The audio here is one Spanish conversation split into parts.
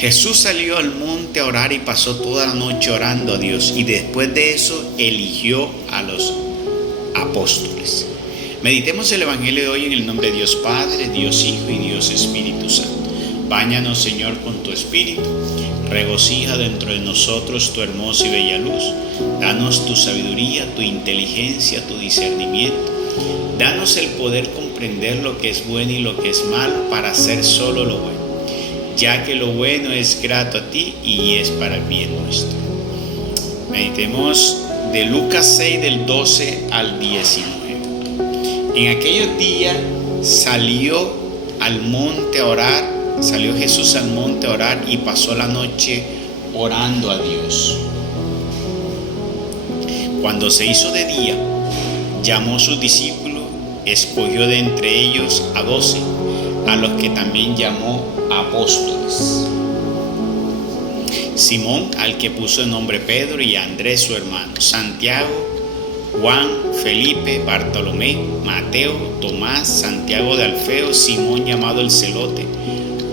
Jesús salió al monte a orar y pasó toda la noche orando a Dios, y después de eso eligió a los apóstoles. Meditemos el Evangelio de hoy en el nombre de Dios Padre, Dios Hijo y Dios Espíritu Santo. Báñanos, Señor, con tu Espíritu. Regocija dentro de nosotros tu hermosa y bella luz. Danos tu sabiduría, tu inteligencia, tu discernimiento. Danos el poder comprender lo que es bueno y lo que es malo para hacer solo lo bueno, ya que lo bueno es grato a ti y es para el bien nuestro. Meditemos de Lucas 6 del 12 al 19. En aquellos días salió Jesús al monte a orar y pasó la noche orando a Dios. Cuando se hizo de día, llamó a sus discípulos, escogió de entre ellos a 12, a los que también llamó apóstoles: Simón, al que puso el nombre Pedro, y a Andrés su hermano, Santiago, Juan, Felipe, Bartolomé, Mateo, Tomás, Santiago de Alfeo, Simón llamado el Celote,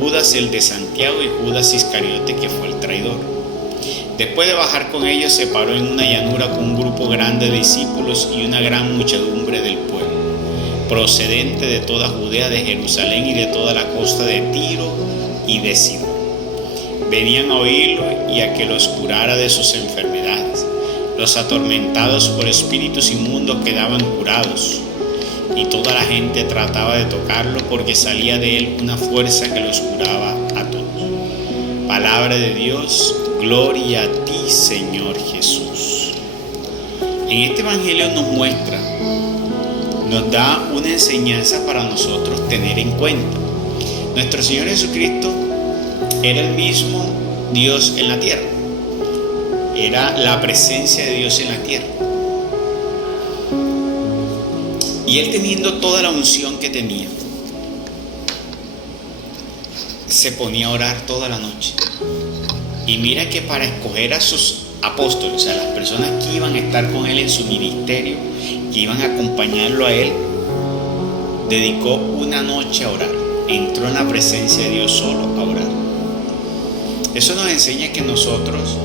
Judas el de Santiago y Judas Iscariote, que fue el traidor. Después de bajar con ellos, se paró en una llanura con un grupo grande de discípulos y una gran muchedumbre del pueblo, procedente de toda Judea, de Jerusalén y de toda la costa de Tiro y de Sidón. Venían a oírlo y a que los curara de sus enfermedades. Los atormentados por espíritus inmundos quedaban curados, y toda la gente trataba de tocarlo, porque salía de él una fuerza que los curaba a todos. Palabra de Dios, gloria a ti, Señor Jesús. En este evangelio nos da una enseñanza para nosotros tener en cuenta. Nuestro Señor Jesucristo era el mismo Dios en la tierra. Era la presencia de Dios en la tierra. Y Él, teniendo toda la unción que tenía, se ponía a orar toda la noche. Y mira que para escoger a sus apóstoles, o sea, las personas que iban a estar con Él en su ministerio, que iban a acompañarlo a Él, dedicó una noche a orar. Entró en la presencia de Dios solo a orar. Eso nos enseña que nosotros,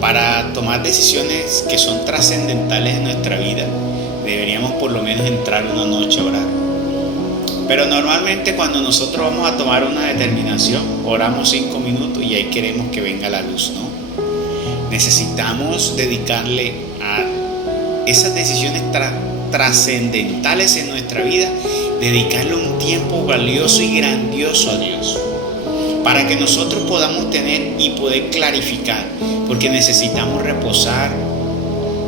para tomar decisiones que son trascendentales en nuestra vida, deberíamos por lo menos entrar una noche a orar. Pero normalmente cuando nosotros vamos a tomar una determinación, oramos 5 minutos y ahí queremos que venga la luz, ¿no? Necesitamos dedicarle a esas decisiones trascendentales en nuestra vida, dedicarle un tiempo valioso y grandioso a Dios, para que nosotros podamos tener y poder clarificar, porque necesitamos reposar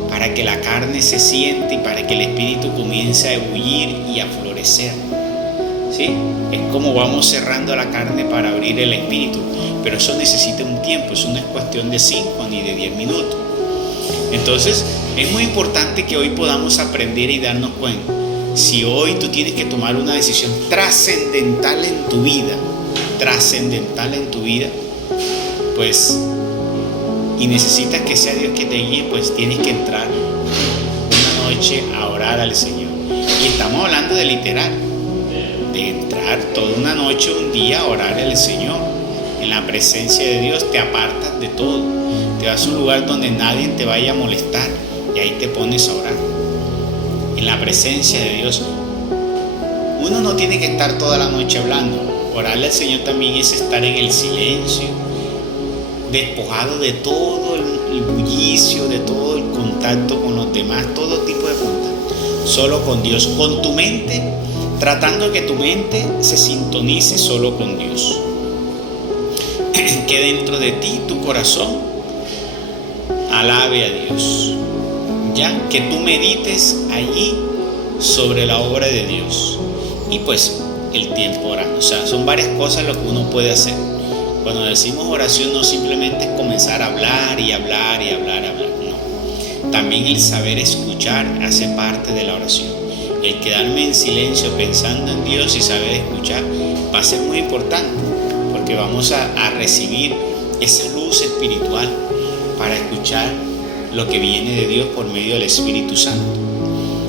para que la carne se siente y para que el espíritu comience a ebullir y a florecer. ¿Sí? Es como vamos cerrando la carne para abrir el espíritu, pero eso necesita un tiempo, eso no es cuestión de 5 ni de 10 minutos. Entonces es muy importante que hoy podamos aprender y darnos cuenta. Si hoy tú tienes que tomar una decisión trascendental en tu vida, pues, y necesitas que sea Dios que te guíe, pues tienes que entrar una noche a orar al Señor. Y estamos hablando de literal, de entrar toda una noche, un día a orar al Señor. En la presencia de Dios te apartas de todo, te vas a un lugar donde nadie te vaya a molestar y ahí te pones a orar. En la presencia de Dios, uno no tiene que estar toda la noche hablando. Orarle al Señor también es estar en el silencio, despojado de todo el bullicio, de todo el contacto con los demás, todo tipo de contacto, solo con Dios, con tu mente, tratando que tu mente se sintonice solo con Dios, que dentro de ti, tu corazón, alabe a Dios, ya que tú medites allí sobre la obra de Dios, y pues el tiempo orando. O sea, son varias cosas lo que uno puede hacer. Cuando decimos oración, no simplemente es comenzar a hablar y hablar y hablar, no. También el saber escuchar hace parte de la oración. El quedarme en silencio pensando en Dios y saber escuchar va a ser muy importante, porque vamos a recibir esa luz espiritual para escuchar lo que viene de Dios por medio del Espíritu Santo.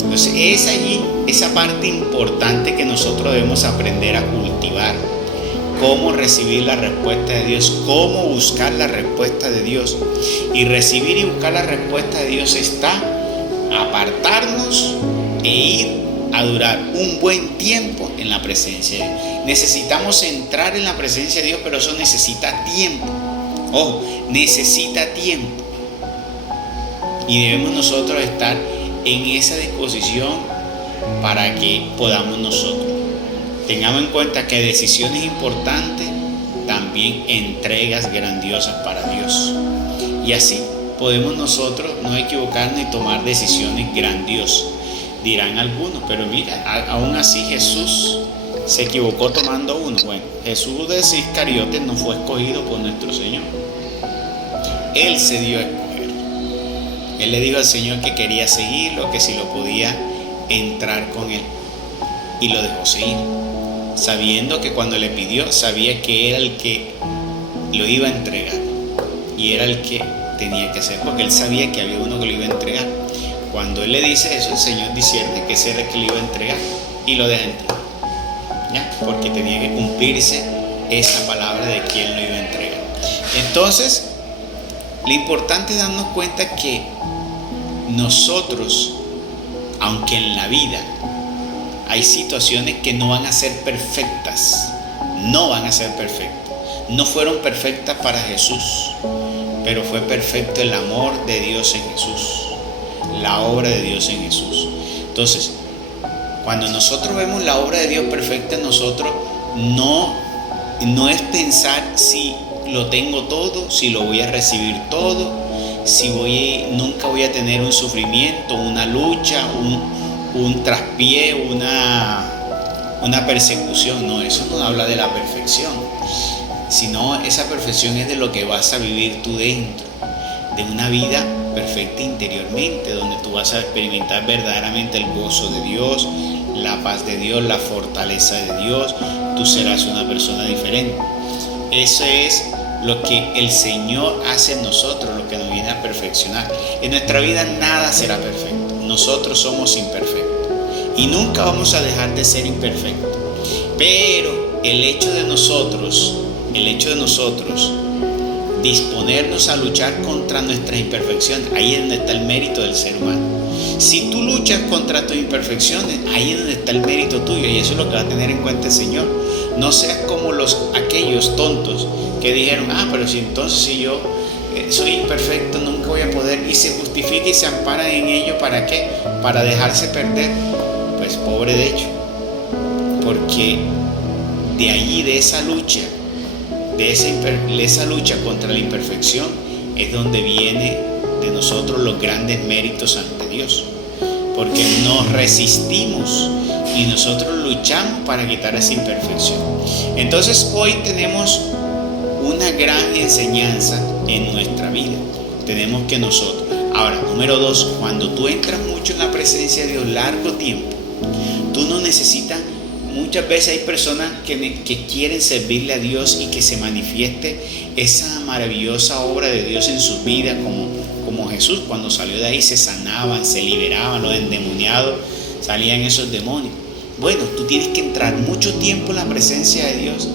Entonces es allí esa parte importante que nosotros debemos aprender a cultivar cómo recibir la respuesta de Dios, cómo buscar la respuesta de Dios. Y recibir y buscar la respuesta de Dios está apartarnos e ir a durar un buen tiempo en la presencia de Dios. Necesitamos entrar en la presencia de Dios, pero eso necesita tiempo. Ojo, necesita tiempo. Y debemos nosotros estar en esa disposición para que podamos nosotros. Tengamos en cuenta que decisiones importantes, también entregas grandiosas para Dios. Y así podemos nosotros no equivocarnos y tomar decisiones grandiosas. Dirán algunos, pero mira, aún así Jesús se equivocó tomando uno. Bueno, Jesús de Iscariote no fue escogido por nuestro Señor. Él se dio a escoger. Él le dijo al Señor que quería seguirlo, que si lo podía entrar con él. Y lo dejó seguir, sabiendo que cuando le pidió, sabía que era el que lo iba a entregar. Y era el que tenía que ser, porque él sabía que había uno que lo iba a entregar. Cuando él le dice eso, el Señor discierne que ese era el que lo iba a entregar y lo deja entrar, ¿ya? Porque tenía que cumplirse esa palabra de quién lo iba a entregar. Entonces, lo importante es darnos cuenta que nosotros, aunque en la vida hay situaciones que no van a ser perfectas, no van a ser perfectas, no fueron perfectas para Jesús, pero fue perfecto el amor de Dios en Jesús, la obra de Dios en Jesús. Entonces, cuando nosotros vemos la obra de Dios perfecta en nosotros, no es pensar si lo tengo todo, si lo voy a recibir todo, si nunca voy a tener un sufrimiento, una lucha, un traspié, una persecución. No, eso no habla de la perfección, sino esa perfección es de lo que vas a vivir tú dentro, de una vida perfecta interiormente, donde tú vas a experimentar verdaderamente el gozo de Dios, la paz de Dios, la fortaleza de Dios. Tú serás una persona diferente. Eso es lo que el Señor hace en nosotros, lo que nos viene a perfeccionar. En nuestra vida nada será perfecto. Nosotros somos imperfectos y nunca vamos a dejar de ser imperfectos. Pero el hecho de nosotros disponernos a luchar contra nuestras imperfecciones, ahí es donde está el mérito del ser humano. Si tú luchas contra tus imperfecciones, ahí es donde está el mérito tuyo, y eso es lo que va a tener en cuenta el Señor. No seas como aquellos tontos que dijeron, pero si yo soy imperfecto, nunca voy a poder, y se justifica y se ampara en ello. ¿Para qué? Para dejarse perder. Pues pobre de ellos, porque de allí, de esa lucha contra la imperfección, es donde viene de nosotros los grandes méritos ante Dios, porque nos resistimos y nosotros luchamos para quitar esa imperfección. Entonces hoy tenemos una gran enseñanza en nuestra vida. Tenemos que nosotros, ahora, número 2, cuando tú entras mucho en la presencia de Dios largo tiempo, tú no necesitas. Muchas veces hay personas que quieren servirle a Dios y que se manifieste esa maravillosa obra de Dios en sus vidas, como Jesús cuando salió de ahí se sanaban, se liberaban, los endemoniados salían esos demonios. Bueno, tú tienes que entrar mucho tiempo en la presencia de Dios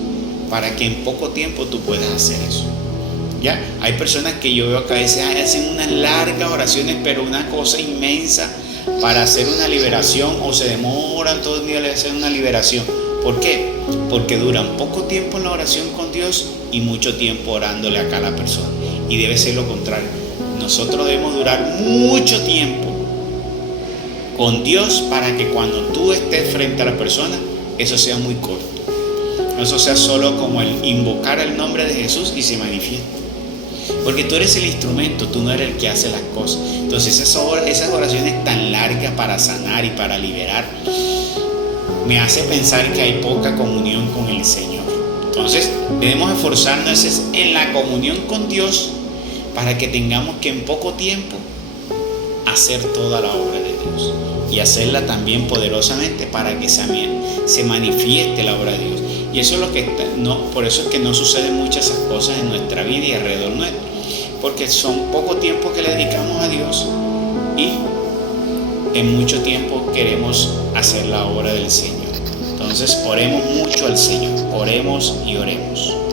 para que en poco tiempo tú puedas hacer eso. ¿Ya? Hay personas que yo veo que a veces hacen unas largas oraciones, pero una cosa inmensa, para hacer una liberación, o se demoran todo el día en hacer una liberación. ¿Por qué? Porque duran poco tiempo en la oración con Dios y mucho tiempo orándole acá a la persona. Y debe ser lo contrario. Nosotros debemos durar mucho tiempo con Dios para que cuando tú estés frente a la persona, eso sea muy corto. Eso sea solo como el invocar el nombre de Jesús y se manifiesta. Porque tú eres el instrumento, tú no eres el que hace las cosas. Entonces esas oraciones tan largas para sanar y para liberar me hace pensar que hay poca comunión con el Señor. Entonces debemos esforzarnos en la comunión con Dios para que tengamos que en poco tiempo hacer toda la obra de Dios y hacerla también poderosamente para que se manifieste la obra de Dios. Y eso es por eso es que no suceden muchas esas cosas en nuestra vida y alrededor nuestro, porque son poco tiempo que le dedicamos a Dios y en mucho tiempo queremos hacer la obra del Señor. Entonces oremos mucho al Señor, oremos y oremos.